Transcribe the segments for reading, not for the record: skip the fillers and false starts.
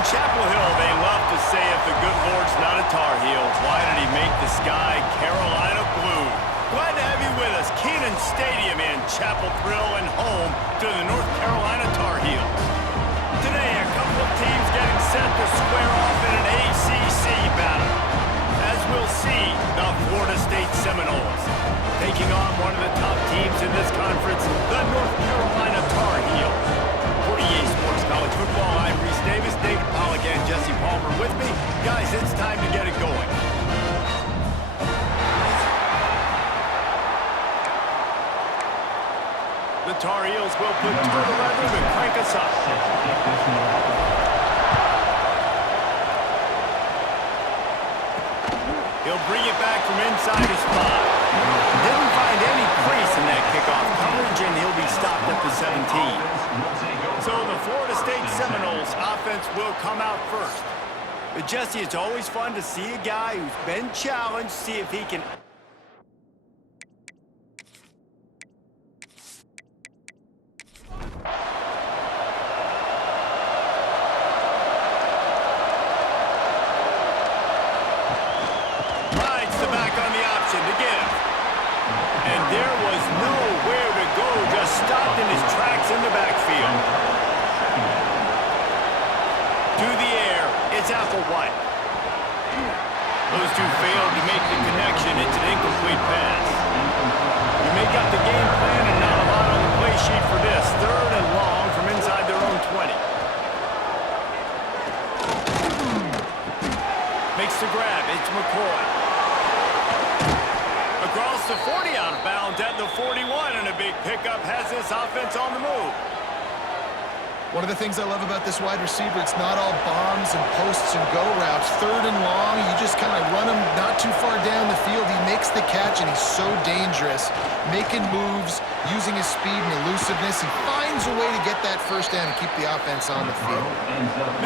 In Chapel Hill, they love to say if the good Lord's not a Tar Heel, why did he make the sky Carolina blue? Glad to have you with us. Kenan Stadium in Chapel Thrill and home to the North Carolina Tar Heels. Today, a couple of teams getting set to square off in an ACC battle. As we'll see, the Florida State Seminoles taking on one of the top teams in this conference, the North Carolina Tar Heels. For EA Sports College Football, I'm Reese Davis, David Pollack, and Jesse Palmer with me. Guys, it's time to get it going. The Tar Heels will put turtle leather to crank us up. He'll bring it back from inside his 5. Didn't find any crease in that kickoff coverage, and he'll be stopped at the 17. So the Florida State Seminoles offense will come out first. But Jesse, it's always fun to see a guy who's been challenged, see if he can... Rides the back on the option to give. And there was nowhere to go, just stopped in his tracks in the backfield. To the air, it's Applewhite. Those two failed to make the connection. It's an incomplete pass. You make up the game plan and not a lot on the play sheet for this. 3rd and long from inside their own 20. Makes the grab. It's McCoy. Across the 40, out of bounds at the 41, and a big pickup has this offense on the move. One of the things I love about this wide receiver, it's not all bombs and posts and go routes. 3rd and long, you just kind of run him not too far down the field. He makes the catch, and he's so dangerous, making moves, using his speed and elusiveness. He finds a way to get that first down and keep the offense on the field.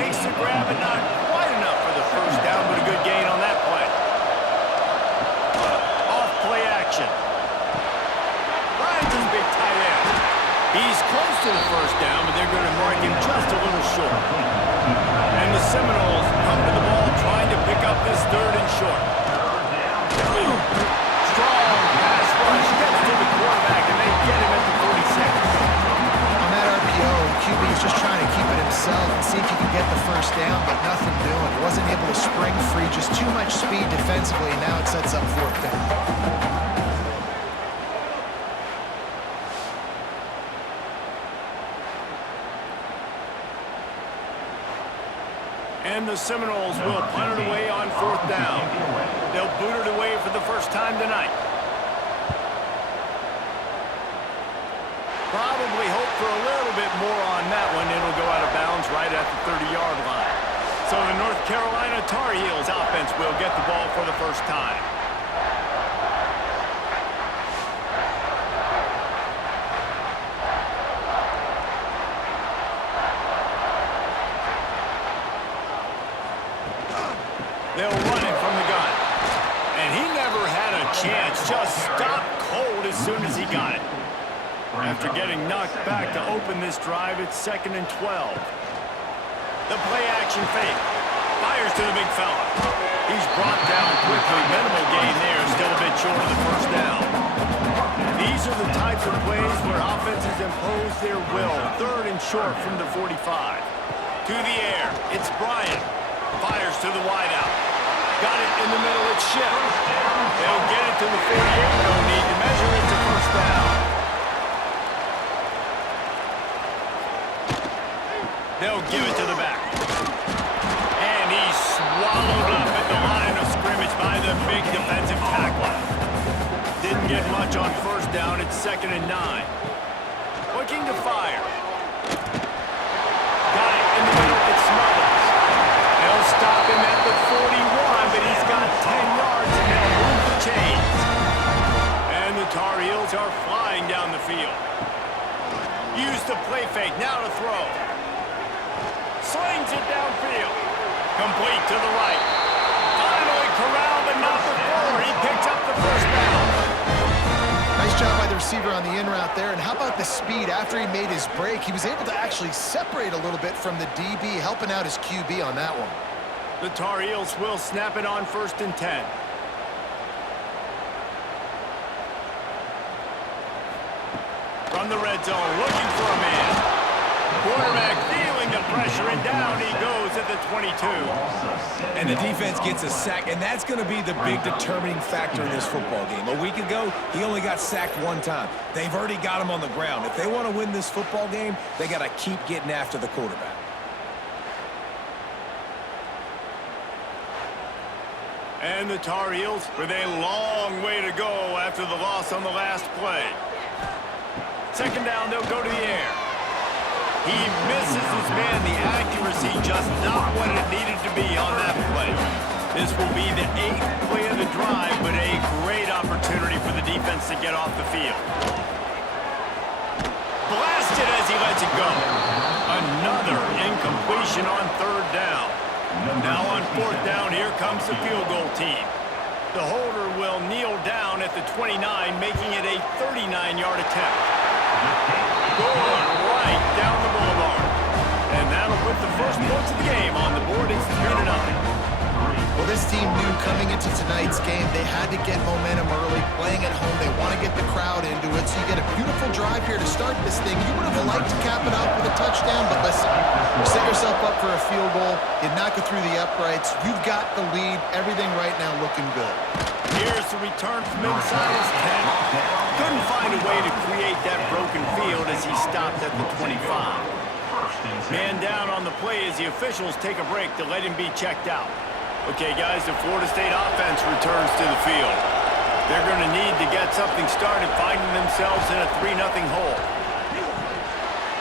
Makes the grab, but not quite enough for the first down, but a good gain on that play. Off-play action. Finds his big tight end. He's close to the first down, but they're going to mark him just a little short. And the Seminoles come to the ball trying to pick up this 3rd and short. Strong pass rush gets to the quarterback, and they get him at the 46. On that RPO, the QB is just trying to keep it himself and see if he can get the first down, but nothing doing. He wasn't able to spring free, just too much speed defensively, and now it sets up 4th down. And the Seminoles will punt it away on 4th down. They'll boot it away for the first time tonight. Probably hope for a little bit more on that one. It'll go out of bounds right at the 30-yard line. So the North Carolina Tar Heels offense will get the ball for the first time. They'll run it from the gun. And he never had a chance. Just stopped cold as soon as he got it. After getting knocked back to open this drive, it's 2nd and 12. The play action fake. Fires to the big fella. He's brought down quickly. Minimal gain there. Still a bit short of the first down. These are the types of plays where offenses impose their will. 3rd and short from the 45. To the air. It's Bryant. Fires to the wideout. Got it in the middle. It's Schiff. They'll get it to the 48. No need to measure. It's a first down. They'll give it to the back. And he's swallowed up at the line of scrimmage by the big defensive tackler. Didn't get much on first down. It's 2nd and 9. Looking to fire. Got it in the middle. It's Smothers. They'll stop him at the 41, but he's got 10 yards, and they'll move the chains. And the Tar Heels are flying down the field. Use the play fake, now to throw. Slings it downfield. Complete to the right. Finally corralled, but not before. He picks up the first down. Nice job by the receiver on the in route there. And how about the speed after he made his break? He was able to actually separate a little bit from the DB, helping out his QB on that one. The Tar Heels will snap it on 1st and 10. From the red zone, looking for a man. Quarterback feeling the pressure, and down he goes at the 22. And the defense gets a sack, and that's going to be the big determining factor in this football game. A week ago, he only got sacked one time. They've already got him on the ground. If they want to win this football game, they got to keep getting after the quarterback. And the Tar Heels with a long way to go after the loss on the last play. 2nd down, they'll go to the air. He misses his man. The accuracy just not what it needed to be on that play. This will be the 8th play of the drive, but a great opportunity for the defense to get off the field. Blasted as he lets it go. Another incompletion on 3rd down. Now on 4th down, here comes the field goal team. The holder will kneel down at the 29, making it a 39-yard attempt. Going right down the boulevard. And that'll put the first points of the game on the board. It's 3-0. Well, this team knew coming into tonight's game they had to get momentum early, playing at home. They want to get the crowd into it, so you get a beautiful drive here to start this thing. You would have liked to cap it off with a touchdown, but listen, you set yourself up for a field goal, you knock it through the uprights, you've got the lead, everything right now looking good. Here's the return from inside his 10. Couldn't find a way to create that broken field as he stopped at the 25. Man down on the play as the officials take a break to let him be checked out. Okay, guys, the Florida State offense returns to the field. They're going to need to get something started, finding themselves in a 3-0 hole.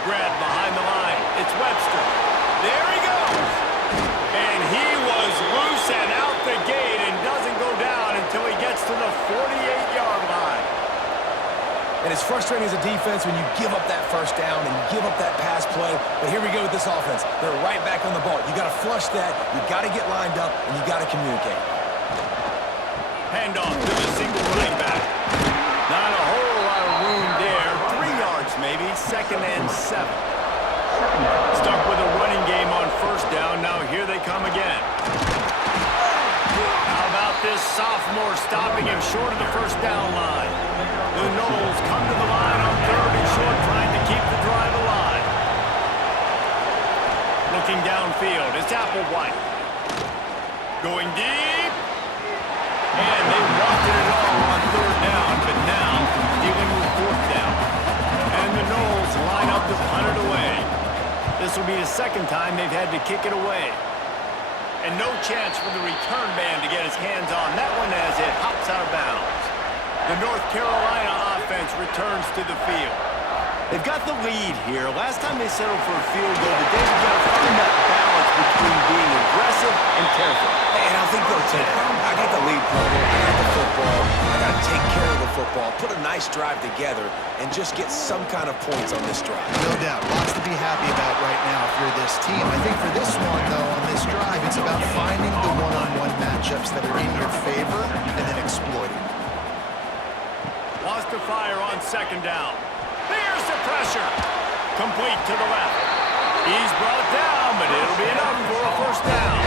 Grab behind the line. It's Webster. There he goes. And he was loose and out the gate and doesn't go down until he gets to the 48-yard line. And it's frustrating as a defense when you give up that first down and you give up that pass play. But here we go with this offense. They're right back on the ball. You got to flush that. You got to get lined up, and you got to communicate. Handoff to the single running back. Not a whole lot of room there. 3 yards maybe. 2nd and 7. Stuck with a running game on 1st down. Now here they come again. How about this sophomore stopping him short of the 1st down line? The Noles come to the line on 3rd and short, trying to keep the drive alive. Looking downfield, it's Applewhite. Going deep. And they wanted it all on 3rd down, but now dealing with 4th down. And the Noles line up to punt it away. This will be the 2nd time they've had to kick it away. And no chance for the return man to get his hands on that one as it hops out of bounds. The North Carolina offense returns to the field. They've got the lead here. Last time they settled for a field goal, but they've got to find that balance between being aggressive and careful. And I think they'll take it. I got the lead player. I got the football. I got to take care of the football, put a nice drive together, and just get some kind of points on this drive. No doubt. Lots to be happy about right now if you're this team. I think for this one, though, on this drive, it's about finding the one-on-one matchups that are in your favor and then exploiting. Wants to fire on 2nd down. There's the pressure. Complete to the left. He's brought down, but it'll be enough for a 1st down.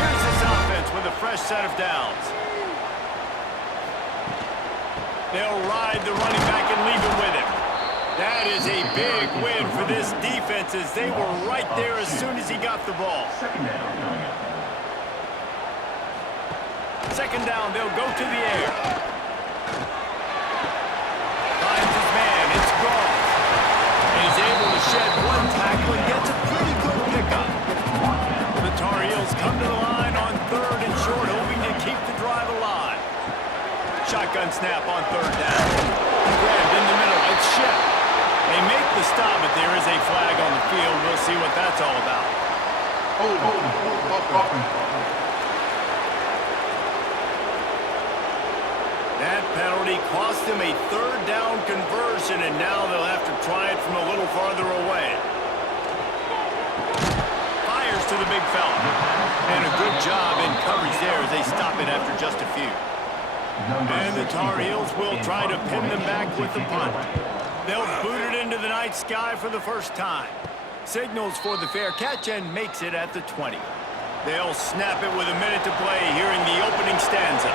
Here's this offense with a fresh set of downs. They'll ride the running back and leave it with him. That is a big win for this defense as they were right there as soon as he got the ball. 2nd down, they'll go to the air. Finds his man, it's gone. And he's able to shed one tackle and gets a pretty good pickup. The Tar Heels come to the line on 3rd and short, hoping to keep the drive alive. Shotgun snap on 3rd down. Grabbed in the middle, it's Shep. They make the stop, but there is a flag on the field. We'll see what that's all about. That penalty cost them a 3rd down conversion, and now they'll have to try it from a little farther away. Fires to the big fella. And a good job in coverage there as they stop it after just a few. And the Tar Heels will try to pin them back with the punt. They'll boot it into the night sky for the first time. Signals for the fair catch and makes it at the 20. They'll snap it with a minute to play here in the opening stanza.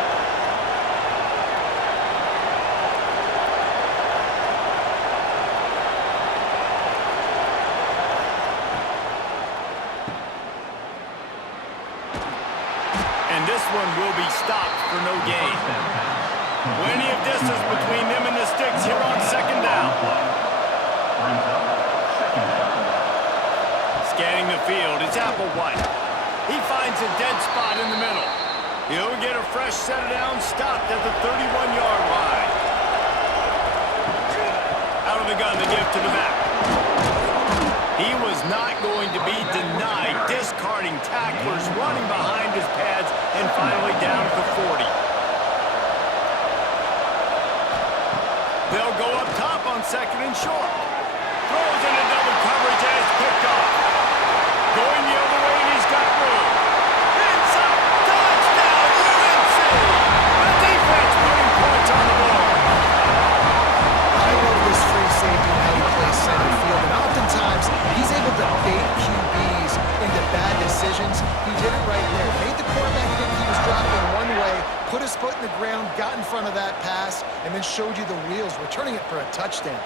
And this one will be stopped for no gain. Plenty of distance between them and the sticks here on second down. Scanning the field, it's Applewhite. He finds a dead spot in the middle. He'll get a fresh set of downs stopped at the 31-yard line. Out of the gun, the give to the back. He was not going to be denied, discarding tacklers, running behind his pads, and finally down at the 40. They'll go up top on second and short. Throws into double coverage and it's picked off. Going the other way and he's got room. It's a touchdown, UNC! The defense putting points on the board. I love this free safety and how he plays center field, and oftentimes he's able to bait QBs into bad decisions. He did it right there. Made the quarterback think he was dropping one way, put his foot in the ground, got in front of that pass, and then showed you the wheels, returning it for a touchdown.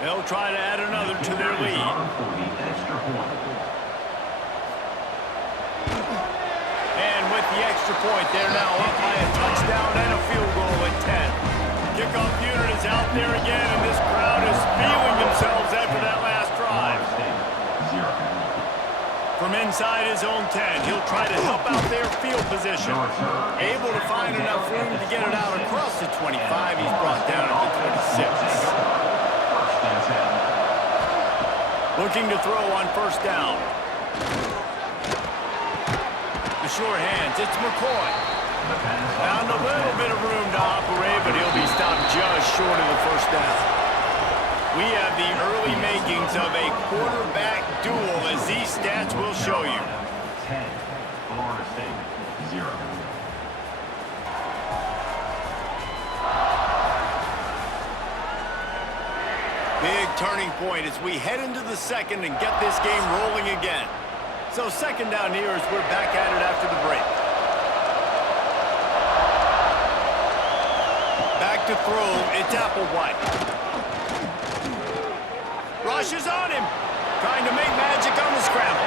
They'll try to add another to their lead. And with the extra point, they're now up by a touchdown and a field goal at 10. Kickoff unit is out there again, and this crowd is feeling themselves after that last drive. From inside his own 10, he'll try to help out their field position. Able to find enough room to get it out across the 25. He's brought down at the 26. Looking to throw on first down. The sure hands, it's McCoy. Found a little bit of room to operate, but he'll be stopped just short of the first down. We have the early makings of a quarterback duel, as these stats will show you. 10, Florida State, 0. Big turning point as we head into the second and get this game rolling again. So second down here as we're back at it after the break. Back to throw, it's Applewhite. Rush is on him, trying to make magic on the scramble.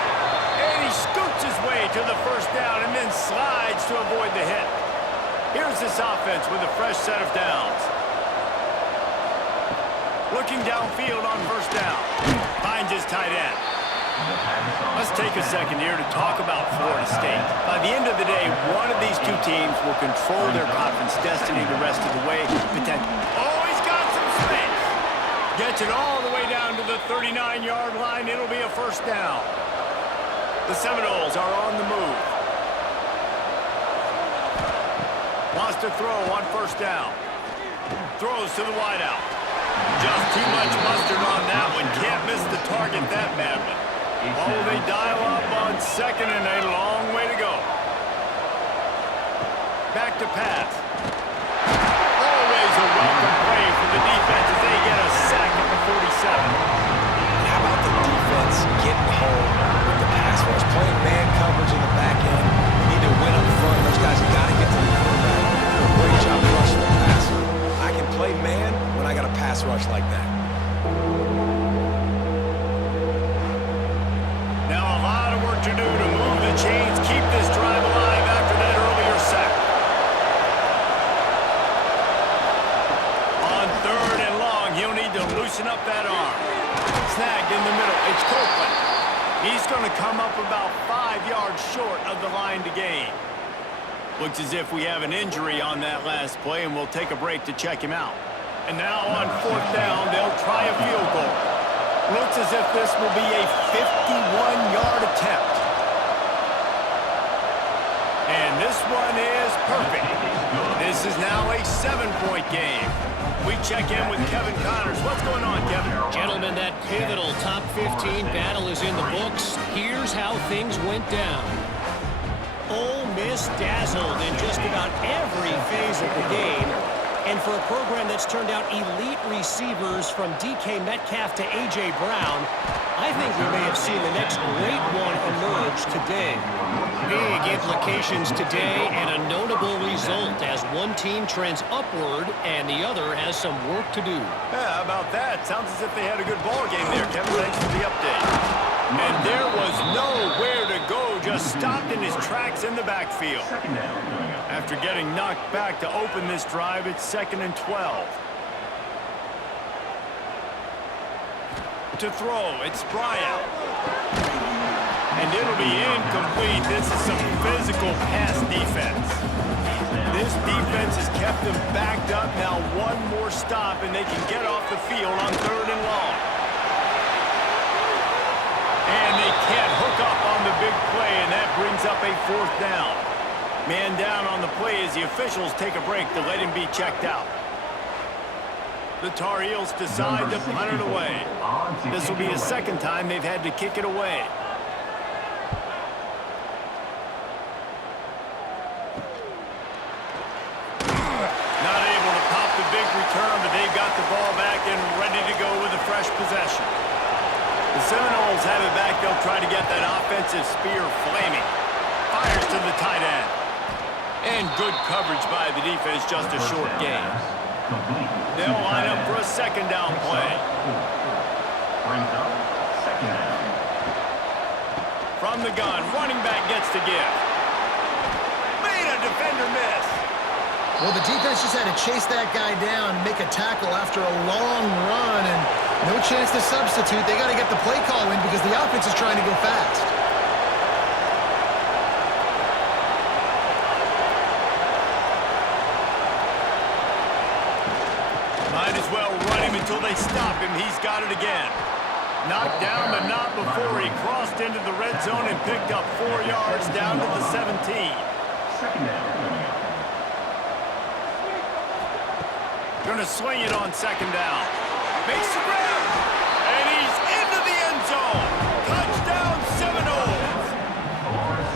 And he scoots his way to the first down and then slides to avoid the hit. Here's this offense with a fresh set of downs. Looking downfield on first down. Finds his tight end. Let's take a second here to talk about Florida State. By the end of the day, one of these two teams will control their conference destiny the rest of the way. Oh, he's got some space. Gets it all the way down to the 39-yard line. It'll be a first down. The Seminoles are on the move. Wants to throw on first down. Throws to the wideout. Just too much mustard on that one. Can't miss the target that badly. Oh, they dial up on second and a long way to go. Back to pass. Always a welcome play for the defense as they get a sack at the 47. How about the defense getting home with the pass rush? Playing man coverage in the back end. You need to win up front. Those guys have got to get to the quarterback. Do a great job rushing the passer. I can play man when I got a pass rush like that. Now a lot of work to do to move the chains, keep this drive alive after that earlier sack. On third and long, he'll need to loosen up that arm. Snagged in the middle, it's Copeland. He's going to come up about 5 yards short of the line to gain. Looks as if we have an injury on that last play, and we'll take a break to check him out. And now on fourth down, they'll try a field goal. Looks as if this will be a 51-yard attempt. And this one is perfect. This is now a 7-point game. We check in with Kevin Connors. What's going on, Kevin? Gentlemen, that pivotal top 15 battle is in the books. Here's how things went down. Ole Miss dazzled in just about every phase of the game. And for a program that's turned out elite receivers from DK Metcalf to A.J. Brown, I think we may have seen the next great one emerge today. Big implications today and a notable result as one team trends upward and the other has some work to do. Yeah, how about that? Sounds as if they had a good ball game there, Kevin. Thanks for the update. And there was nowhere to go, just stopped in his tracks in the backfield. After getting knocked back to open this drive, it's 2nd and 12. To throw, it's Bryant. And it'll be incomplete. This is some physical pass defense. This defense has kept them backed up. Now one more stop, and they can get off the field on 3rd and long. And they can't hook up on the big play, and that brings up a 4th down. Man down on the play as the officials take a break to let him be checked out. The Tar Heels decide to punt it away. This will be the 2nd time they've had to kick it away. Not able to pop the big return, but they've got the ball back and ready to go with a fresh possession. The Seminoles have it back. They'll try to get that offensive spear flaming. Fires to the tight end. And good coverage by the defense, just a short gain. They'll line up for a 2nd down play. Brings up 2nd down. From the gun, running back gets to give. Made a defender miss. Well, the defense just had to chase that guy down, make a tackle after a long run, and no chance to substitute. They got to get the play call in because the offense is trying to go fast. Might as well run him until they stop him. He's got it again. Knocked down, but not before he crossed into the red zone and picked up 4 yards down to the 17. 2nd down coming up. Going to swing it on 2nd down. Makes the grab. And he's into the end zone. Touchdown, Seminoles.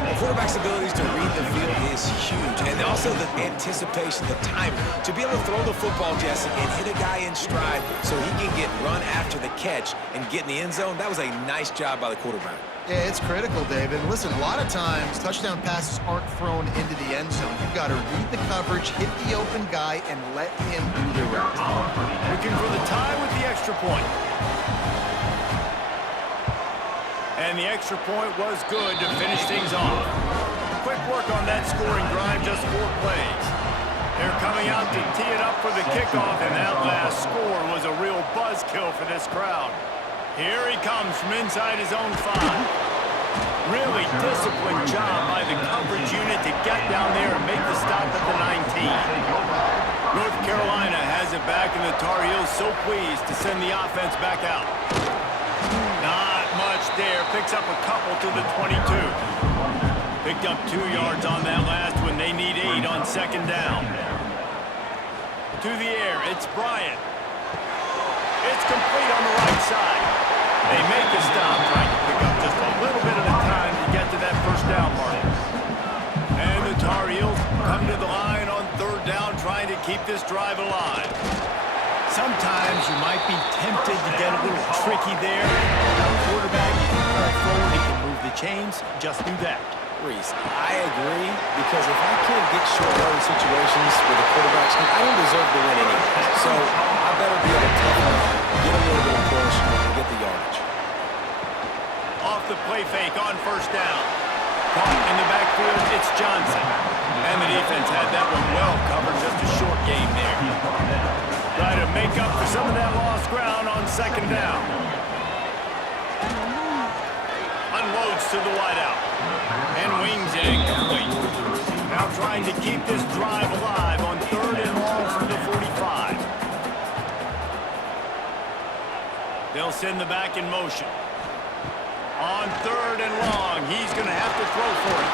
The quarterback's abilities to read the field is huge. And also the anticipation, the timing. To be able to throw the football, Jesse, and hit a guy in stride so he can get run after the catch and get in the end zone, that was a nice job by the quarterback. Yeah, it's critical, David. Listen, a lot of times, touchdown passes aren't thrown into the end zone. You've got to read the coverage, hit the open guy, and let him do the rest. Looking for the tie with the extra point. And the extra point was good to finish things off. Quick work on that scoring drive, just 4 plays. They're coming out to tee it up for the kickoff, and that last score was a real buzzkill for this crowd. Here he comes from inside his own 5. Really disciplined job by the coverage unit to get down there and make the stop at the 19. North Carolina has it back, and the Tar Heels so pleased to send the offense back out. Not much there. Picks up a couple to the 22. Picked up 2 yards on that last one. They need 8 on 2nd down. To the air, it's Bryant. It's complete on the right side. They make a stop, trying to pick up just a little bit of the time to get to that 1st down mark. And the Tar Heels come to the line on 3rd down, trying to keep this drive alive. Sometimes you might be tempted to get a little tricky there. Now, quarterback, he can fall forward, he can move the chains. Just do that. Reese, I agree, because if I can't get short yardage situations with a quarterback, I don't deserve to win anyway. So I better be able to toughen up, get a little bit of push, and get the yardage. Off the play fake on 1st down. Caught in the backfield, it's Johnson. And the defense had that one well covered, just a short game there. Try to make up for some of that lost ground on 2nd down. Unloads to the wideout. And wings it incomplete. Now trying to keep this drive alive on 3rd and long from the 45. They'll send the back in motion. On 3rd and long, he's going to have to throw for it.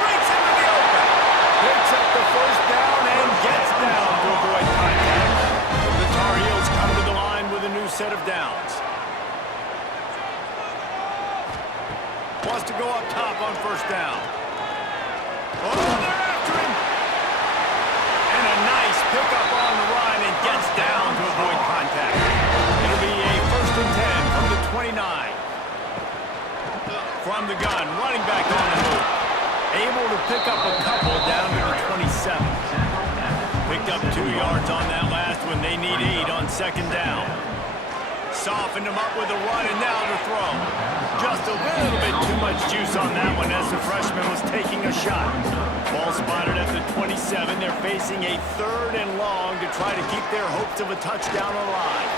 Breaks into the open. Picks up the 1st down and gets down to avoid contact. set of downs. Wants to go up top on first down. Oh, they're after him! And a nice pickup on the run and gets down to avoid contact. It'll be a 1st and 10 from the 29. From the gun, running back on the move. Able to pick up a couple down to the 27. Picked up 2 yards on that last one. They need 8 on 2nd down. Softened him up with a run and now to throw. Just a little bit too much juice on that one as the freshman was taking a shot. Ball spotted at the 27. They're facing a 3rd and long to try to keep their hopes of a touchdown alive.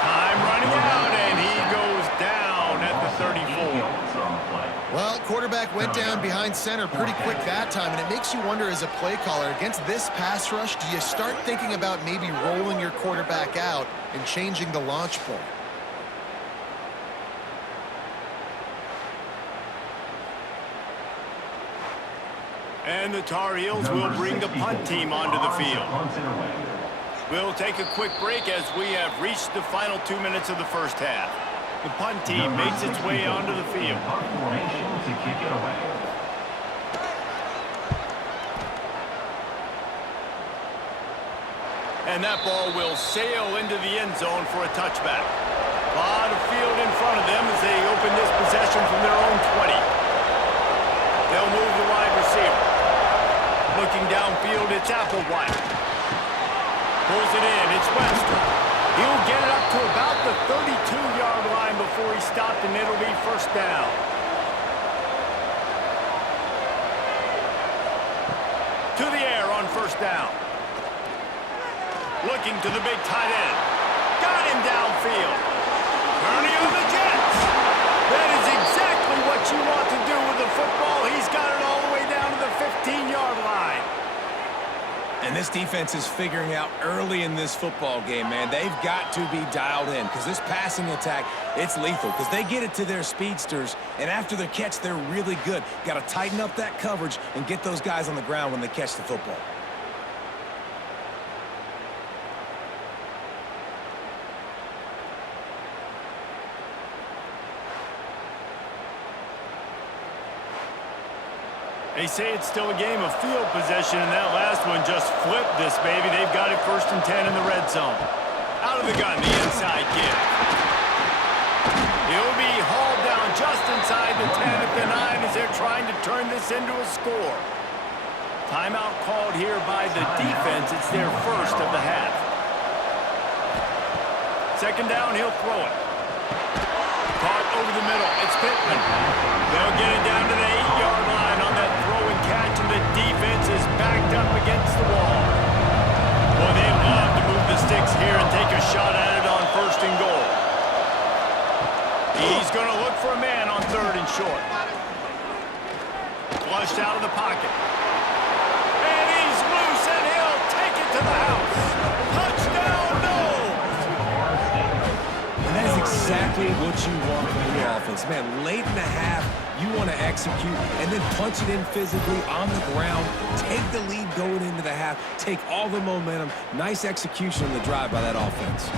Time running out, and he goes down at the 34. Well, quarterback went down behind center pretty quick that time, and it makes you wonder as a play caller, against this pass rush, do you start thinking about maybe rolling your quarterback out and changing the launch point? And the Tar Heels will bring the punt team onto the field. We'll take a quick break as we have reached the final 2 minutes of the first half. The punt team makes its way onto the field. And that ball will sail into the end zone for a touchback. A lot of field in front of them as they open this possession from their own 20. They'll move the wide receiver. Looking downfield, it's Applewhite. Pulls it in, it's Webster. He'll get it up to about the 32-yard line before he stopped, and it'll be 1st down. To the air on 1st down. Looking to the big tight end. Got him downfield. Turning on the Jets. That is exactly what you want to do with the football. He's got it all the way down to the 15-yard line. And this defense is figuring out early in this football game, man. They've got to be dialed in because this passing attack, it's lethal because they get it to their speedsters, and after the catch, they're really good. Got to tighten up that coverage and get those guys on the ground when they catch the football. They say it's still a game of field possession, and that last one just flipped this baby. They've got it 1st and 10 in the red zone. Out of the gun, the inside give. He'll be hauled down just inside the 10 at the 9 as they're trying to turn this into a score. Timeout called here by the defense. It's their 1st of the half. 2nd down, he'll throw it. Caught over the middle. It's Pittman. They'll get it down to the 8-yard line on that throw and catch, and the defense is backed up against the wall. Boy, they love to move the sticks here and take a shot at it on 1st and goal. He's going to look for a man on 3rd and short. Flushed out of the pocket. And he's loose, and he'll take it to the house. Touchdown, no! And that is exactly what you want from your offense. Man, late in the half, you want to execute and then punch it in physically on the ground. Take the lead going into the half. Take all the momentum. Nice execution on the drive by that offense.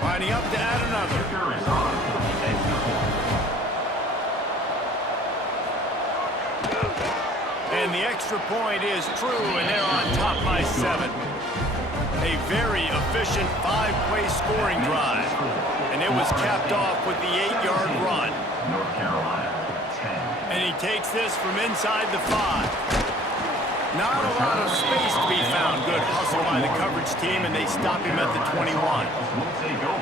Lining up to add another. And the extra point is true, and they're on top by 7. A very efficient 5-play scoring drive. And it was capped off with the 8-yard run. North Carolina, 10. And he takes this from inside the 5. Not a lot of space to be found. Good hustle by the coverage team, and they stop him at the 21.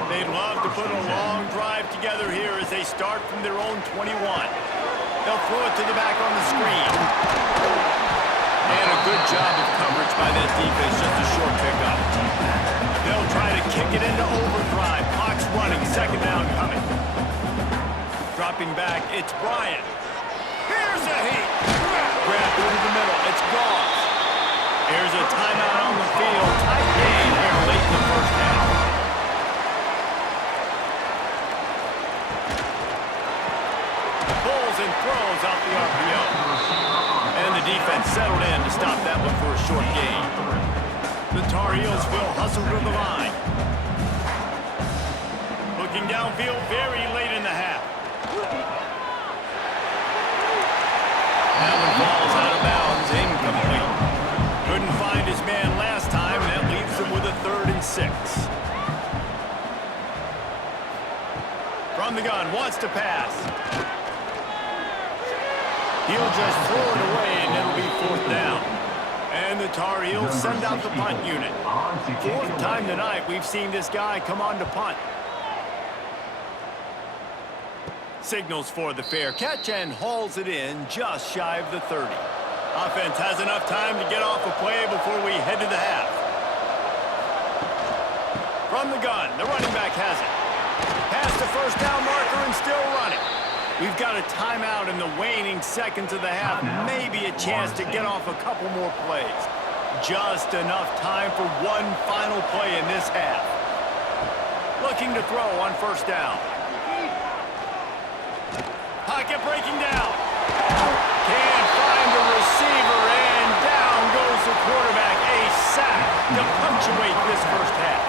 They'd love to put a long drive together here as they start from their own 21. They'll throw it to the back on the screen. And a good job of coverage by that defense, just a short pickup. They'll try to kick it into overdrive. Clock's running, 2nd down coming. Dropping back, it's Bryant. Here's a heat. Grabbed over the middle, it's Goff. Here's a timeout on the field. Tight game here late in the first half. Pulls and throws off the RPO. And the The defense settled in to stop that one for a short gain. The Tar Heels will hustle to the line. Looking downfield very late in the half. That one falls out of bounds, incomplete. Couldn't find his man last time, and that leaves him with a 3rd and 6. From the gun, wants to pass. He'll just throw it away, and it'll be 4th down. And the Tar Heels send out the punt unit. 4th time tonight we've seen this guy come on to punt. Signals for the fair catch and hauls it in just shy of the 30. Offense has enough time to get off a play before we head to the half. From the gun, the running back has it. Past the 1st down marker and still running. We've got a timeout in the waning seconds of the half. Maybe a chance to get off a couple more plays. Just enough time for one final play in this half. Looking to throw on 1st down. Pocket breaking down. Can't find the receiver, and down goes the quarterback. A sack to punctuate this 1st half.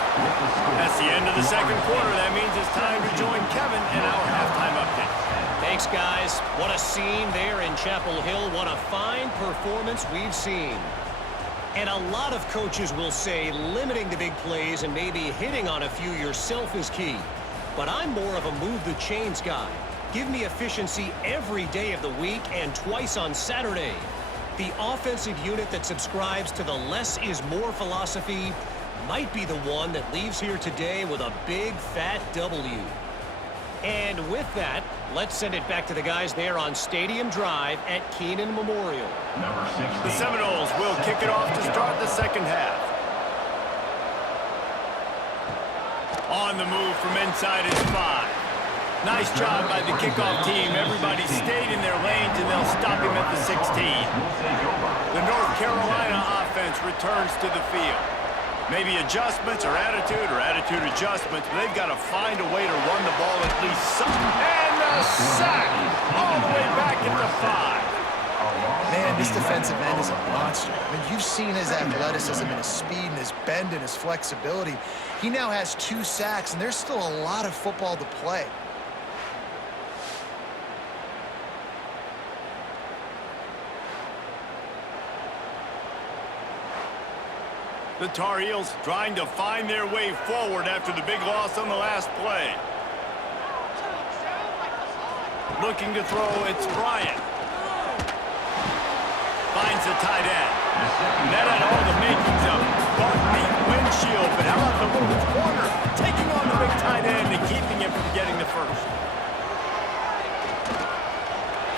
That's the end of the 2nd quarter. That means it's time to join Kevin in our halftime update. Thanks, guys. What a scene there in Chapel Hill. What a fine performance we've seen. And a lot of coaches will say limiting the big plays and maybe hitting on a few yourself is key. But I'm more of a move the chains guy. Give me efficiency every day of the week and twice on Saturday. The offensive unit that subscribes to the less is more philosophy might be the one that leaves here today with a big fat W. And with that, let's send it back to the guys there on Stadium Drive at Keenan Memorial. The Seminoles will kick it off to start the 2nd half. On the move from inside is 5. Nice job by the kickoff team. Everybody stayed in their lanes, and they'll stop him at the 16. The North Carolina offense returns to the field. Maybe adjustments or attitude adjustments, but they've got to find a way to run the ball at least some. And a sack all the way back at the 5. Man, this defensive end is a monster. I mean, you've seen his athleticism and his speed and his bend and his flexibility. He now has 2 sacks, and there's still a lot of football to play. The Tar Heels trying to find their way forward after the big loss on the last play. Looking to throw, it's Bryant. Finds the tight end. That had all the makings of buck meat windshield, but how about the little corner taking on the big tight end and keeping him from getting the 1st.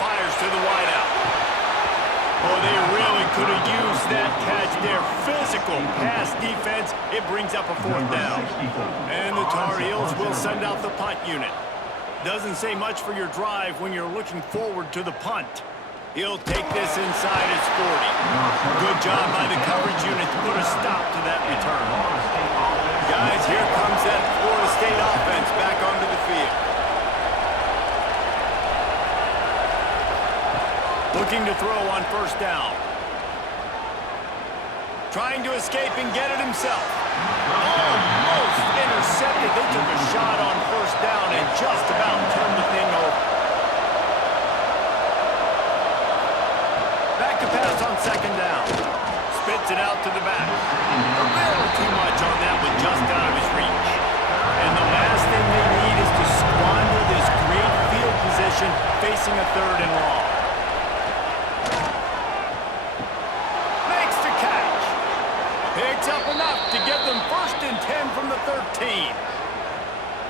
Fires to the wideout. Oh, they really could have used that catch there. Physical pass defense. It brings up a 4th down. And the Tar Heels will send out the punt unit. Doesn't say much for your drive when you're looking forward to the punt. He'll take this inside his 40. Good job by the coverage unit to put a stop to that return. Guys, here comes that Florida State offense back onto the field. Looking to throw on 1st down. Trying to escape and get it himself. Almost intercepted. They took a shot on 1st down and just about turned the thing over. Back to pass on 2nd down. Spits it out to the back. A little too much on that one, just out of his reach. And the last thing they need is to squander this great field position facing a 3rd and long. Picks up enough to get them 1st and 10 from the 13.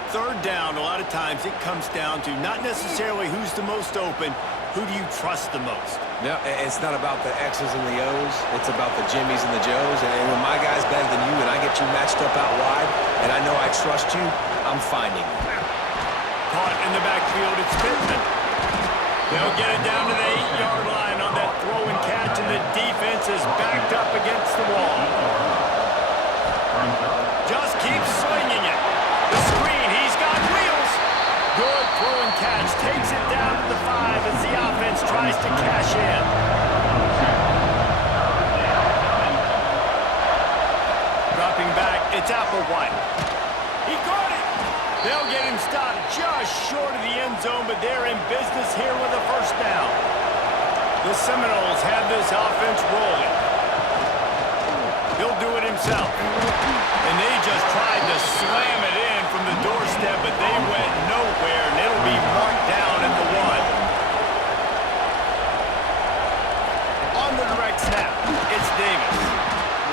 3rd down, a lot of times it comes down to not necessarily who's the most open, who do you trust the most? No, it's not about the X's and the O's. It's about the Jimmies and the Joes. And when my guy's better than you and I get you matched up out wide and I know I trust you, I'm finding you. Caught in the backfield, it's Pittman. They'll get it down to the 8-yard line on that throw and catch, and the defense is backed up against the wall. Just keeps swinging it. The screen, he's got wheels. Good throw and catch, takes it down to the 5 as the offense tries to cash in. It's Applewhite. He caught it. They'll get him stopped just short of the end zone, but they're in business here with a first down. The Seminoles have this offense rolling. He'll do it himself. And they just tried to slam it in from the doorstep, but they went nowhere, and it'll be marked down at the 1. On the direct snap, it's Davis.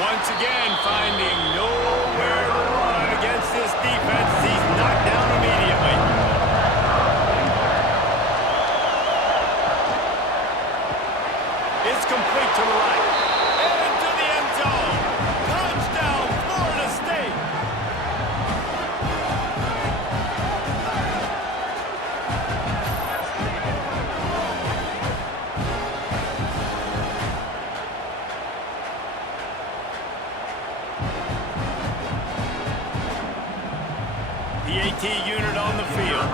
Once again, finding nowhere to run against this defense. He's knocked down immediately. It's complete to the right. And to the end zone. Touchdown, Florida State. The AT unit on the field.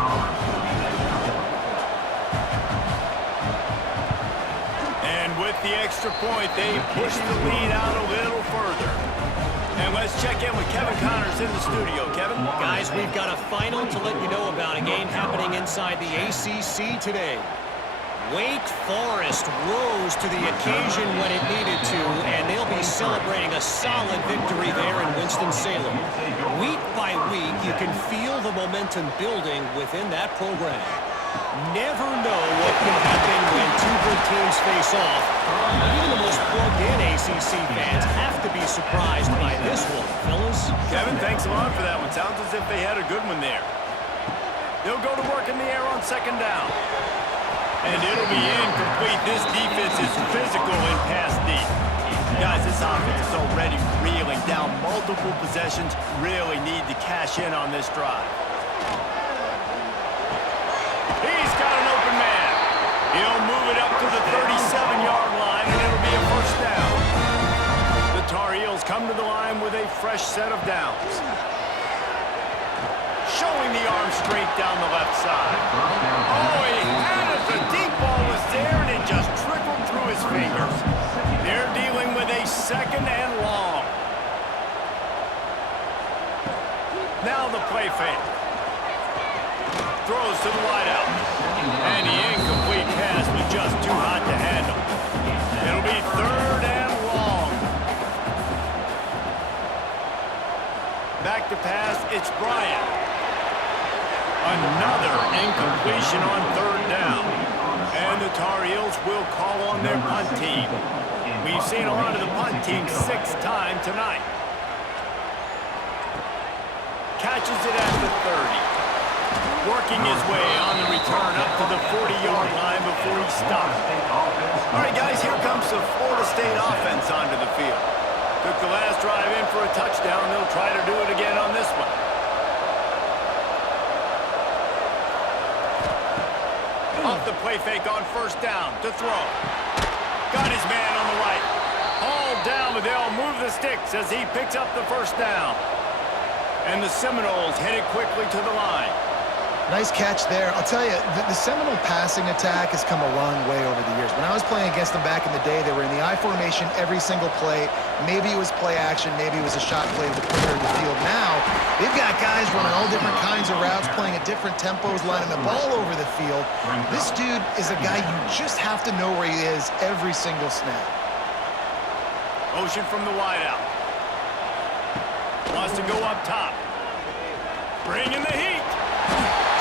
And with the extra point, they push the lead out a little further. And let's check in with Kevin Connors in the studio. Kevin? Guys, we've got a final to let you know about, a game happening inside the ACC today. Wake Forest rose to the occasion when it needed to, and they'll be celebrating a solid victory there in Winston-Salem. Week by week, you can feel the momentum building within that program. Never know what can happen when two good teams face off. Even the most plugged-in ACC fans have to be surprised by this one, fellas. Kevin, thanks a lot for that one. Sounds as if they had a good one there. They'll go to work in the air on second down. And it'll be incomplete. This defense is physical and pass deep. Guys, this offense is already reeling down multiple possessions. Really need to cash in on this drive. He's got an open man. He'll move it up to the 37-yard line, and it'll be a first down. The Tar Heels come to the line with a fresh set of downs. Showing the arm strength down the left side. Oh, he had it. The deep ball was there, and it just trickled through his fingers. They're dealing with a second and long. Now the play fake. Throws to the wideout. And the incomplete pass was just too hot to handle. It'll be third and long. Back to pass, it's Bryant. Another incompletion on third down. And the Tar Heels will call on their punt team. We've seen a lot of the punt team 6 times tonight. Catches it at the 30. Working his way on the return up to the 40-yard line before he stops. All right, guys, here comes the Florida State offense onto the field. Took the last drive in for a touchdown. They'll try to do it again on this one. Off the play fake on first down to throw. Got his man on the right. Hauled down, but they'll move the sticks as he picks up the first down. And the Seminoles headed quickly to the line. Nice catch there. I'll tell you, the Seminole passing attack has come a long way over the years. When I was playing against them back in the day, they were in the I formation every single play. Maybe it was play action, maybe it was a shot play to put her in the field. Now, they've got guys running all different kinds of routes, playing at different tempos, lining the ball over the field. This dude is a guy you just have to know where he is every single snap. Motion from the wideout. Wants to go up top. Bringing the heat.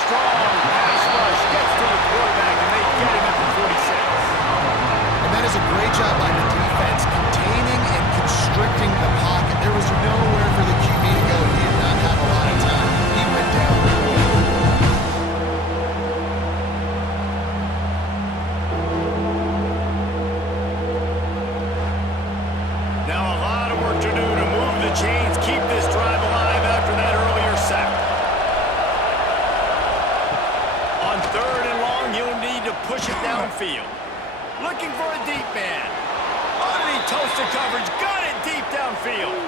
Strong pass rush, gets to the quarterback, and they get him at the 46. And that is a great job by the defense, containing and constricting the pocket. There was nowhere for the QB to go. He did not have a lot of time. He went down. Now a lot of work to do to move the chains, keep this drive alive after that earlier sack. On third and long, he'll need to push it downfield. Looking for a deep man. Underneath toasted coverage, got it deep downfield.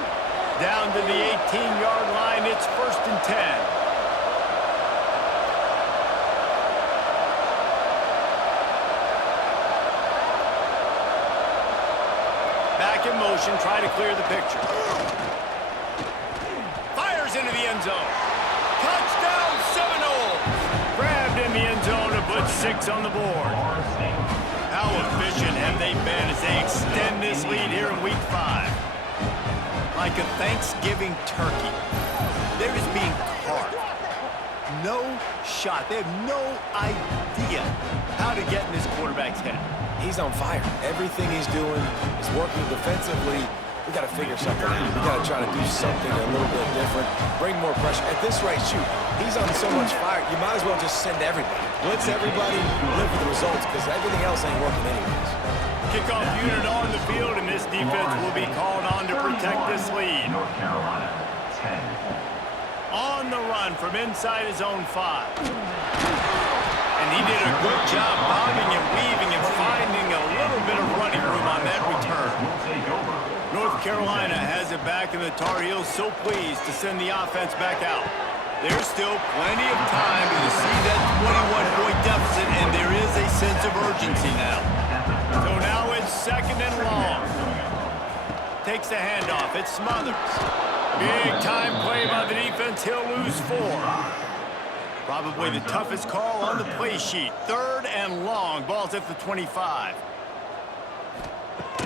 Down to the 18-yard line, it's first and 10. Back in motion, try to clear the picture. fires into the end zone. Touchdown Seminoles! Grabbed in the end zone to put 6 on the board. How efficient have they been as they extend this lead here in Week 5? Like a Thanksgiving turkey. They're just being carved. No shot. They have no idea how to get in this quarterback's head. He's on fire. Everything he's doing is working defensively. We got to figure something out. We got to try to do something a little bit different. Bring more pressure. At this rate, shoot, he's on so much fire. You might as well just send everybody. Blitz everybody, live with the results, because everything else ain't working anyways. Kickoff unit on the field, and this defense will be called on to protect this lead. North Carolina, 10. On the run from inside his own 5. And he did a good job bobbing and weaving and finding a little bit of running room on that return. North Carolina has it back, and the Tar Heels so pleased to send the offense back out. There's still plenty of time to see that 21-point deficit, and there is a sense of urgency now. So now it's 2nd and long. Takes the handoff. It's Smothers. Big time play by the defense. He'll lose 4. Probably the toughest call on the play sheet. 3rd and long. Ball's at the 25.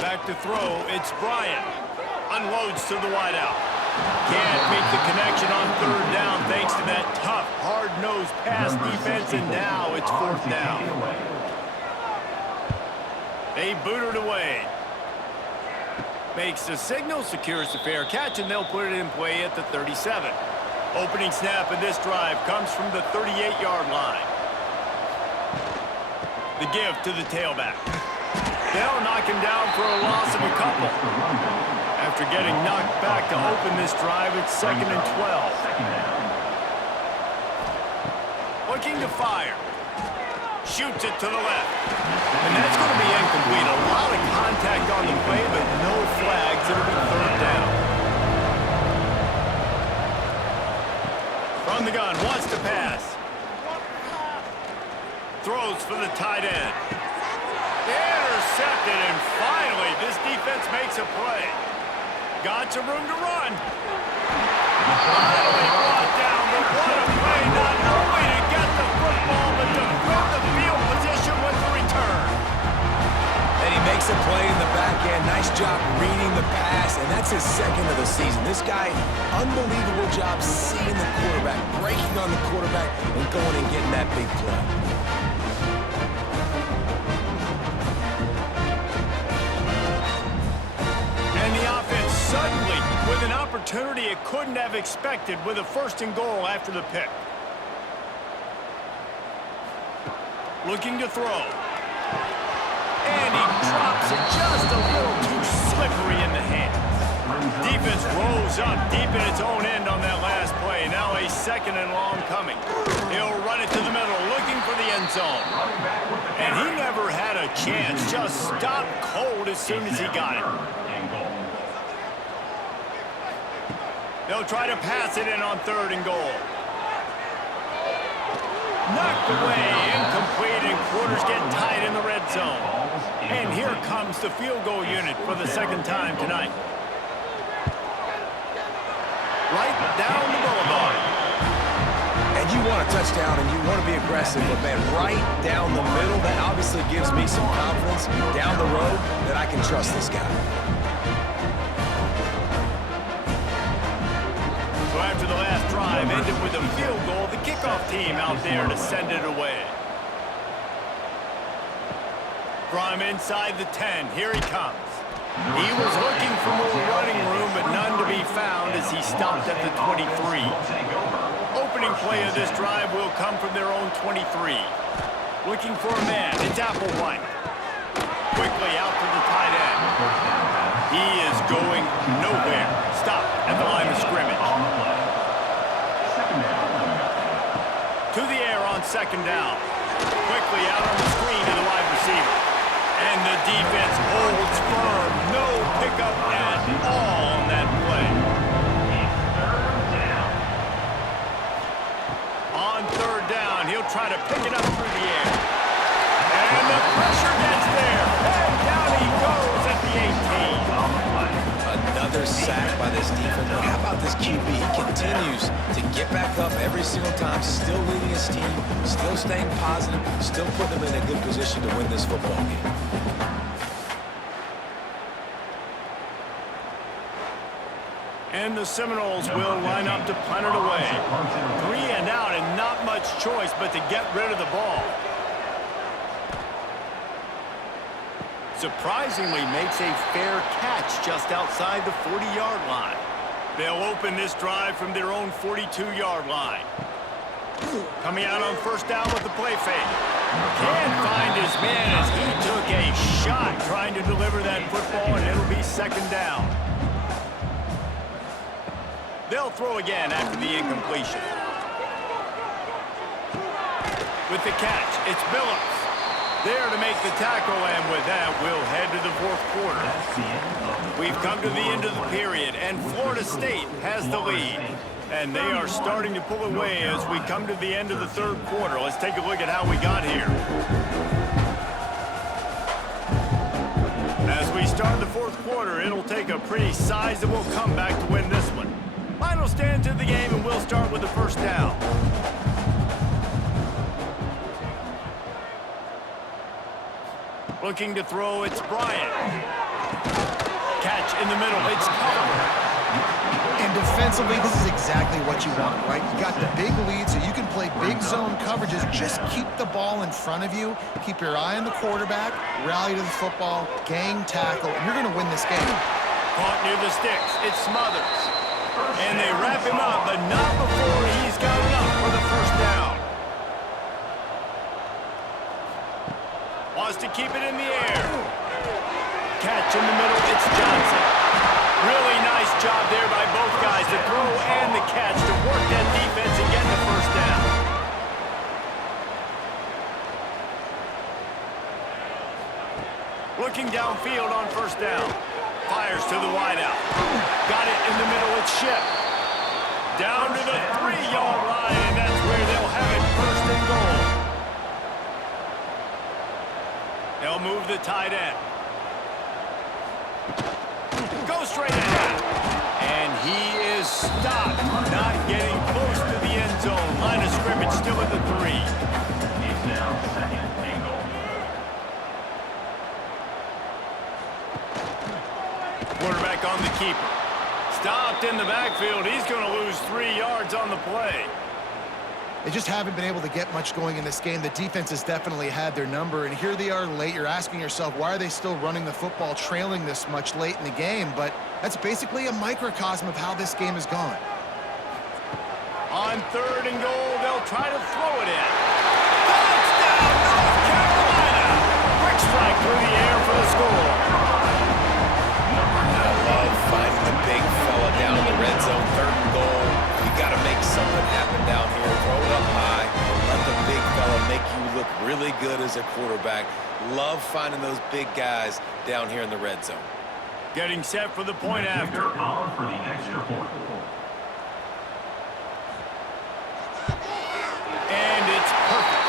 Back to throw. It's Bryant. Unloads to the wideout. Can't make the connection on 3rd down thanks to that tough, hard-nosed pass defense, and now it's 4th down. They boot it away. Makes the signal, secures the fair catch, and they'll put it in play at the 37. Opening snap of this drive comes from the 38-yard line. The give to the tailback. They'll knock him down for a loss of a couple. After getting knocked back to open this drive, it's 2nd and 12. Looking to fire. Shoots it to the left. And that's going to be incomplete. A lot of contact on the play, but no flags. It'll be 3rd down. From the gun, wants to pass. Throws for the tight end. Intercepted, and finally, this defense makes a play. Got some room to run. Finally brought down, but what a play, not only to get the football, but to flip the field position with the return. And he makes a play in the back end. Nice job reading the pass, and that's his 2nd of the season. This guy, unbelievable job seeing the quarterback, breaking on the quarterback, and going and getting that big play. Suddenly, with an opportunity it couldn't have expected, with a 1st and goal after the pick. Looking to throw. And he drops it just a little too slippery in the hands. Defense rolls up deep in its own end on that last play. Now a 2nd and long coming. He'll run it to the middle, looking for the end zone. And he never had a chance. Just stopped cold as soon as he got it. They'll try to pass it in on 3rd and goal. Knocked away, incomplete, and quarters get tight in the red zone. And here comes the field goal unit for the 2nd time tonight. Right down the boulevard. And you want a touchdown and you want to be aggressive, but man, right down the middle, that obviously gives me some confidence down the road that I can trust this guy. So after the last drive ended with a field goal, the kickoff team out there to send it away. From inside the 10, here he comes. He was looking for more running room, but none to be found as he stopped at the 23. Opening play of this drive will come from their own 23. Looking for a man, it's Applewhite. Quickly out to the tight end. He is going nowhere. Stop at the line of scrimmage. To the air on 2nd down. Quickly out on the screen to the wide receiver. And the defense holds firm. No pickup at all on that play. On 3rd down, he'll try to pick it up through the air. And the pressure gets there. And down he goes at the 18. another sack by this defense. But how about this QB? He continues to get back up every single time, still leading his team, still staying positive, still putting them in a good position to win this football game. And the Seminoles will line up to punt it away. 3 and out and not much choice but to get rid of the ball. Surprisingly makes a fair catch just outside the 40-yard line. They'll open this drive from their own 42-yard line. Coming out on first down with the play fake. Can't find his man as he took a shot trying to deliver that football, and it'll be second down. They'll throw again after the incompletion. With the catch, it's Billups. There to make the tackle, and with that, we'll head to the fourth quarter. We've come to the end of the period, and Florida State has the lead. And they are starting to pull away as we come to the end of the third quarter. Let's take a look at how we got here. As we start the fourth quarter, it'll take a pretty sizable comeback to win this one. Final stand to the game, and we'll start with the first down. Looking to throw, it's Bryant. Catch in the middle, it's covered. And defensively, this is exactly what you want, right? You got the big lead, so you can play big zone coverages. Just keep the ball in front of you. Keep your eye on the quarterback. Rally to the football. Gang tackle. And you're going to win this game. Caught near the sticks. It's Smothers. And they wrap him up, but not before he's got enough for the first down. Wants to keep it in the air. Catch in the middle. It's Johnson. Really nice job there by both guys, the throw and the catch, to work that defense and get the first down. Looking downfield on first down. Fires to the wideout. Got it in the middle, it's Ship. Down to the 3-yard line, and that's where they'll have it, first and goal. They'll move the tight end. Go straight ahead. And he is stopped. Not getting close to the end zone. Line of scrimmage still at the 3. It's now second and goal. Quarterback on the keeper. Stopped in the backfield. He's going to lose 3 yards on the play. They just haven't been able to get much going in this game. The defense has definitely had their number, and here they are late. You're asking yourself, why are they still running the football, trailing this much late in the game? But that's basically a microcosm of how this game has gone. On third and goal, they'll try to throw it in. Touchdown, North Carolina! Quick strike through the air for the score. I love finding the big fella down in the red zone, third and goal. You got to make something happen down here. Throw it up high. Let the big fella make you look really good as a quarterback. Love finding those big guys down here in the red zone. Getting set for the point after. Power for the extra point. And it's perfect.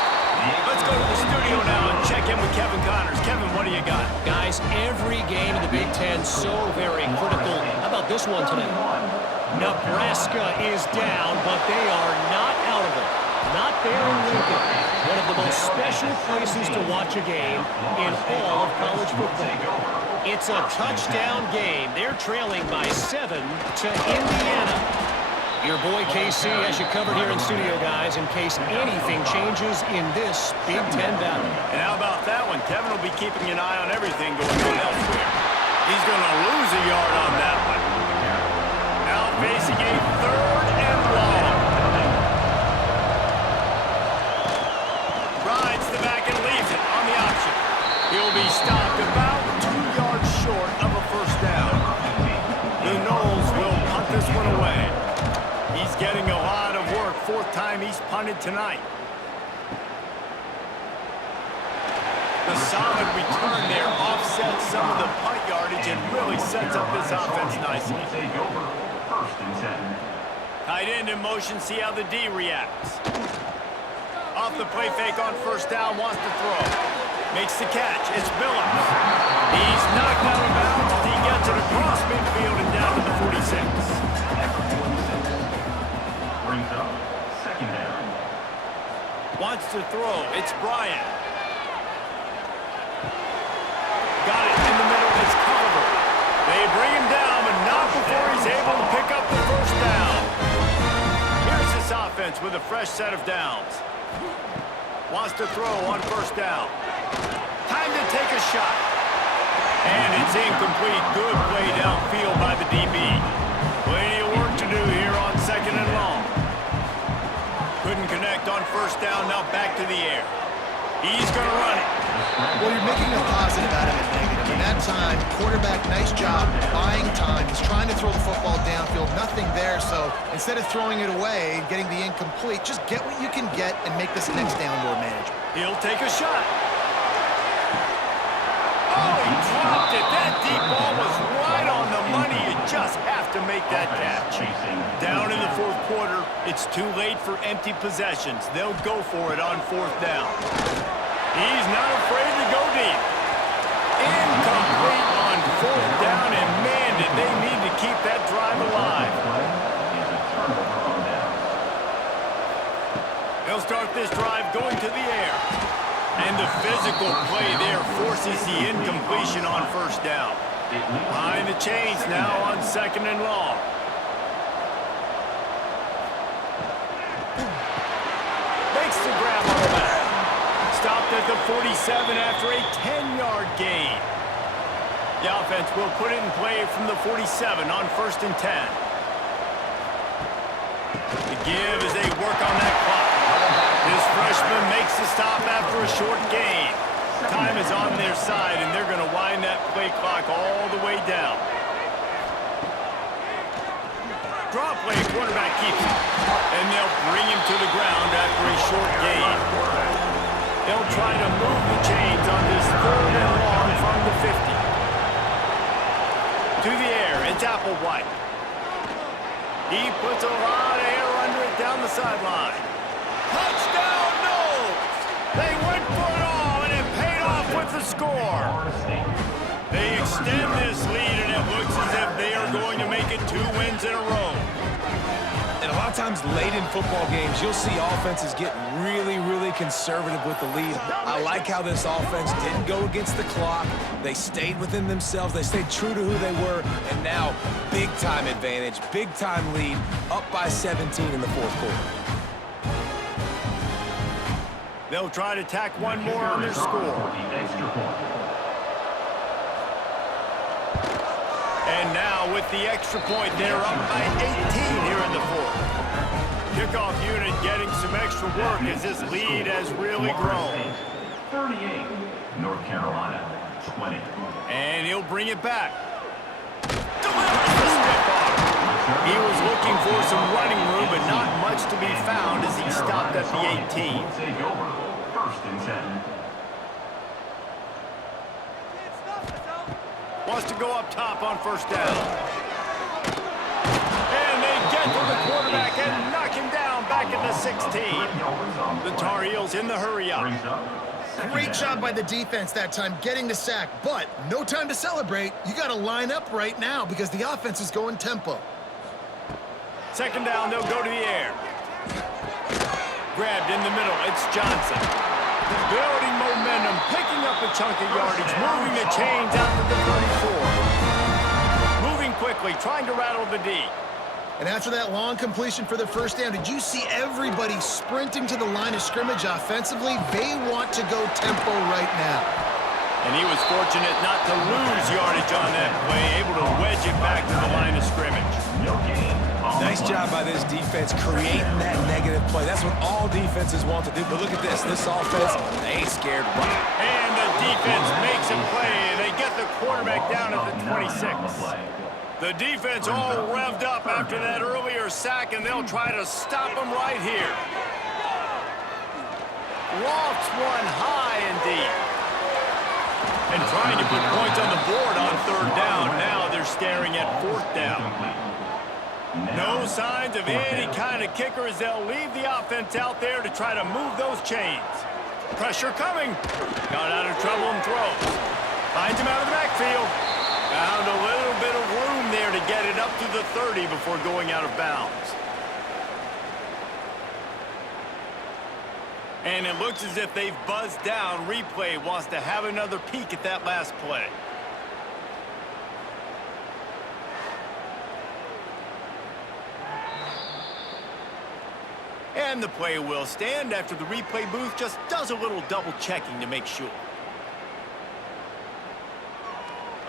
Let's go to the studio now and check in with Kevin Connors. Kevin, what do you got? Guys, every game in the Big Ten so very critical. How about this one today? Nebraska is down, but they are not out of it. Not there in Lincoln. One of the most special places to watch a game in all of college football. It's a touchdown game. They're trailing by 7 to Indiana. Your boy KC has you covered here in studio, guys, in case anything changes in this Big Ten battle. And how about that one? Kevin will be keeping an eye on everything going on elsewhere. He's going to lose a yard on that one. Now facing a third and long. Rides the back and leaves it on the option. He'll be stopped about 2 yards short of a first down. The Noles will punt this one away. He's getting a lot of work. 4th time he's punted tonight. The solid return there offsets some of the punt yardage and really sets up this offense nicely. Take over. First and 7. Tight end in motion, see how the D reacts. Off the play fake on first down, wants to throw. Makes the catch, it's Billups. He's knocked out of bounds as he gets it across midfield and down to to throw. It's Bryant. Got it in the middle. It's Culver. They bring him down, but not before he's able to pick up the first down. Here's this offense with a fresh set of downs. Wants to throw on first down. Time to take a shot. And it's incomplete. Good play downfield by the DB. Plenty of work to do here on second and long. Couldn't connect on first down. Now back to the air. He's going to run it. Well, you're making a positive out of a negative. In that time, quarterback, nice job, buying time. He's trying to throw the football downfield. Nothing there, so instead of throwing it away and getting the incomplete, just get what you can get and make this next down more manageable. He'll take a shot. Oh, he dropped it. That deep ball was right on the money. You just have to make that catch. Down in the fourth quarter, it's too late for empty possessions. They'll go for it on fourth down. He's not afraid to go deep. Incomplete on fourth down, and man, did they need to keep that drive alive. They'll start this drive going to the air. And the physical play there forces the incompletion on first down. Behind the chains now on second and long. Makes the grab on the back. Stopped at the 47 after a 10-yard gain. The offense will put it in play from the 47 on first and 10. The give as they work on that clock. This freshman makes the stop after a short gain. Time is on their side, and they're going to wind that play clock all the way down. Draw play, quarterback keeps it. And they'll bring him to the ground after a short gain. They'll try to move the chains on this third and long from the 50. To the air, it's Applewhite. He puts a lot of air under it down the sideline. Touchdown, Knowles! They went for it all, and it paid off with the score. They extend this lead, and it looks as if they are going to make it 2 wins in a row. And a lot of times late in football games, you'll see offenses get really, really conservative with the lead. I like how this offense didn't go against the clock. They stayed within themselves. They stayed true to who they were. And now, big-time advantage, big-time lead, up by 17 in the fourth quarter. They'll try to tack one more on their score. And now with the extra point, they're up by 18 here in the fourth. Kickoff unit getting some extra work as this lead has really grown. 38, North Carolina, 20. And he'll bring it back. Delivers the stiff arm. He was looking for some running room, but not much to be found as he stopped at the 18. Take over, first and 10. Wants to go up top on first down. And they get to the quarterback and knock him down back at the 16. The Tar Heels in the hurry up. Great job by the defense that time getting the sack, but no time to celebrate. You got to line up right now because the offense is going tempo. Second down, they'll go to the air. Grabbed in the middle, it's Johnson. Building momentum, picking up a chunk of yardage, moving the chains out to the 34. Moving quickly, trying to rattle the D. And after that long completion for the first down, did you see everybody sprinting to the line of scrimmage offensively? They want to go tempo right now. And he was fortunate not to lose yardage on that play, able to wedge it back to the line of scrimmage. Nice job by this defense creating that negative play. That's what all defenses want to do. But look at this. This offense, they ain't scared to run. And the defense makes a play, and they get the quarterback down at the 26. The defense all revved up after that earlier sack, and they'll try to stop him right here. Lofts one high and deep. And trying to put points on the board on third down. Now they're staring at fourth down. No signs of any kind of kicker as they'll leave the offense out there to try to move those chains. Pressure coming. Got out of trouble and throws. Finds him out of the backfield. Found a little bit of room there to get it up to the 30 before going out of bounds. And it looks as if they've buzzed down. Replay wants to have another peek at that last play. And the play will stand after the replay booth just does a little double checking to make sure.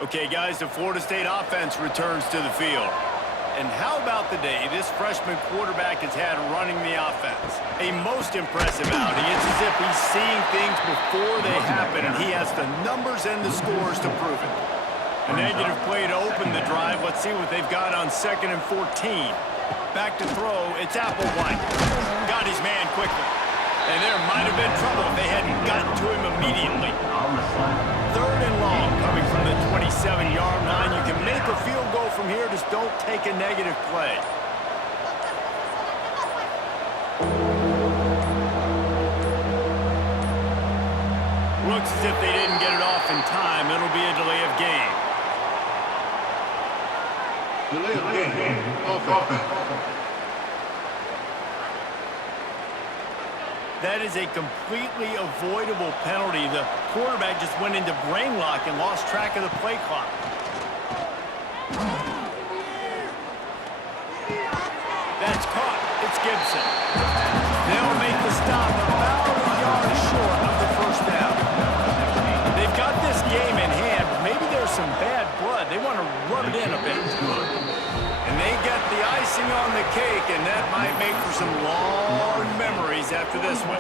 Okay, guys, the Florida State offense returns to the field. And how about the day this freshman quarterback has had running the offense? A most impressive outing. It's as if he's seeing things before they happen, and he has the numbers and the scores to prove it. A negative play to open the drive. Let's see what they've got on 2nd and 14. Back to throw, it's Applewhite. Got his man quickly. And there might have been trouble if they hadn't gotten to him immediately. 3rd and long coming from the 27-yard line. You can make a field goal from here, just don't take a negative play. Looks as if they didn't get it off in time. It'll be a delay of game. Delay of game. Offense. That is a completely avoidable penalty. The quarterback just went into brain lock and lost track of the play clock. That's caught. It's Gibson. They'll make the stop about a yard short of the first down. They've got this game in hand, but maybe there's some bad blood. They want to rub it in a bit. And they get the icing on the cake, and that might make for some long memories after this one.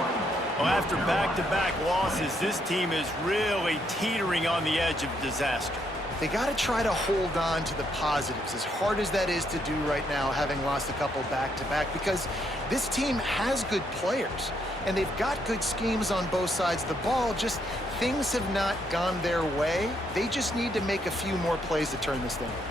Well, after back-to-back losses, this team is really teetering on the edge of disaster. They got to try to hold on to the positives, as hard as that is to do right now, having lost a couple back-to-back, because this team has good players, and they've got good schemes on both sides of the ball. Just things have not gone their way. They just need to make a few more plays to turn this thing around.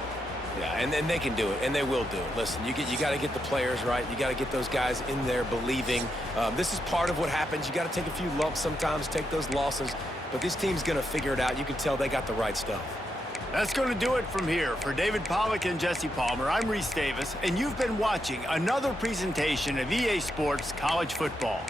Yeah, and they can do it, and they will do it. Listen, you got to get the players right. You got to get those guys in there believing. This is part of what happens. You got to take a few lumps sometimes, take those losses. But this team's going to figure it out. You can tell they got the right stuff. That's going to do it from here. For David Pollack and Jesse Palmer, I'm Reese Davis, and you've been watching another presentation of EA Sports College Football.